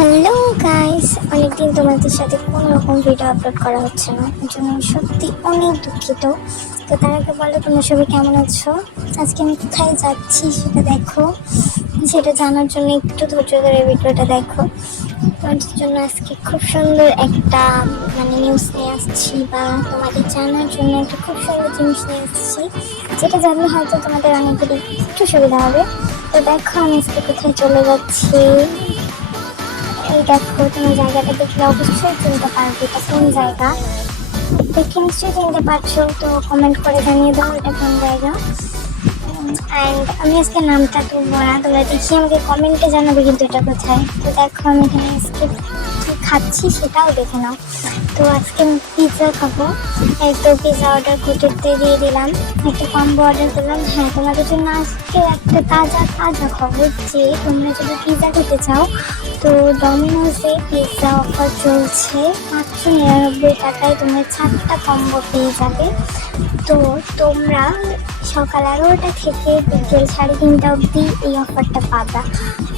Hello guys, অনেকদিন তোমাদের সাথে কোনো রকম ভিডিও আপলোড করা হচ্ছে না, এর জন্য আমি সত্যি অনেক দুঃখিত। তো তার আগে বলো তোমরা সবাই কেমন আছো। আজকে আমি কোথায় যাচ্ছি সেটা দেখো, সেটা জানার জন্য একটু ধৈর্য ধরে ভিডিওটা দেখো। তোমাদের জন্য আজকে খুব সুন্দর একটা নিউজ নিয়ে আসছি, বা তোমাদের জানার জন্য একটা খুব সুন্দর জিনিস নিয়ে আসছি, যেটা জানলে হয়তো তোমাদের অনেকেরই একটু সুবিধা হবে। তো দেখো আমি আজকে কোথায় চলে যাচ্ছি। এই দেখো, তুমি জায়গাটা দেখলে অবশ্যই চিনতে পারবে এটা কোন জায়গা। দেখে নিশ্চয়ই চিনতে পারছো, তো কমেন্ট করে জানিয়ে দাও এটা কোন জায়গা। অ্যান্ড আমি আজকে নামটা তুলবো না, তোমরা দেখি আমাকে কমেন্টে জানাবে কিন্তু এটা কোথায়। তো দেখো আমি এখানে আজকে কী খাচ্ছি সেটাও দেখে নাও। তো আজকে আমি পিৎজা খাবো, এই তো পিৎজা অর্ডার করতে দিয়ে দিলাম, একটা কম্বো অর্ডার করলাম। হ্যাঁ, তোমাদের জন্য আজকে একটা তাজা তাজা খবর যে তোমরা যদি পিৎজা খেতে চাও তো ডমিনোজে পিৎজা অফার চলছে। মাত্র 99 টাকায় তোমরা 4টা কম্বো পেয়ে যাবে। তো তোমরা সকাল 11টা থেকে বিকেল 3:30 অবধি এই অফারটা পাবা।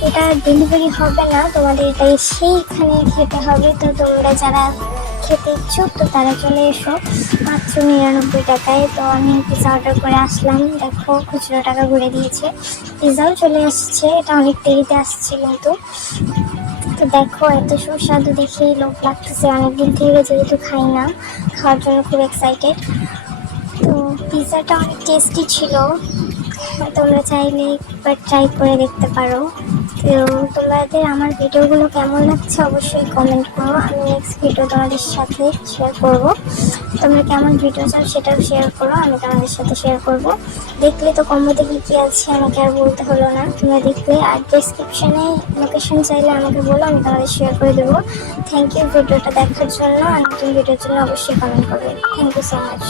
এটা ডেলিভারি হবে না, তোমাদের এটা সেইখানে খেতে হবে। তো তোমরা যারা খেতে ইচ্ছুক তো তারা চলে এসো মাত্র 99 টাকায়। তো আমি পিৎজা অর্ডার করে আসলাম, দেখো খুচরো টাকা ঘুরে দিয়েছে, পিৎজাও চলে আসছে। এটা অনেক দেরিতে আসছে কিন্তু। তো দেখো এত সুস্বাদু দেখেই লোভ লাগতেছে, অনেকদিন থেকে যেহেতু খাই না, খাওয়ার জন্য খুব এক্সাইটেড। তো পিৎজাটা অনেক টেস্টি ছিল, তোমরা চাইলে একবার ট্রাই করে দেখতে পারো। তো তোমাদের আমার ভিডিওগুলো কেমন লাগছে অবশ্যই কমেন্ট করো, আমি নেক্সট ভিডিও তোমাদের সাথে শেয়ার করব। তোমরা কেমন ভিডিও চাও সেটাও শেয়ার করো, আমি তোমাদের সাথে শেয়ার করব। দেখলে তো কম্বোতে কী আছে আমাকে আর বলতে হলো না, তোমরা দেখলে। আর ডেসক্রিপশানে লোকেশন চাইলে আমাকে বলো, আমি তোমাদের শেয়ার করে দেবো। থ্যাংক ইউ ভিডিওটা দেখার জন্য, আর নতুন ভিডিওর জন্য অবশ্যই কমেন্ট করবে। Thank you so much.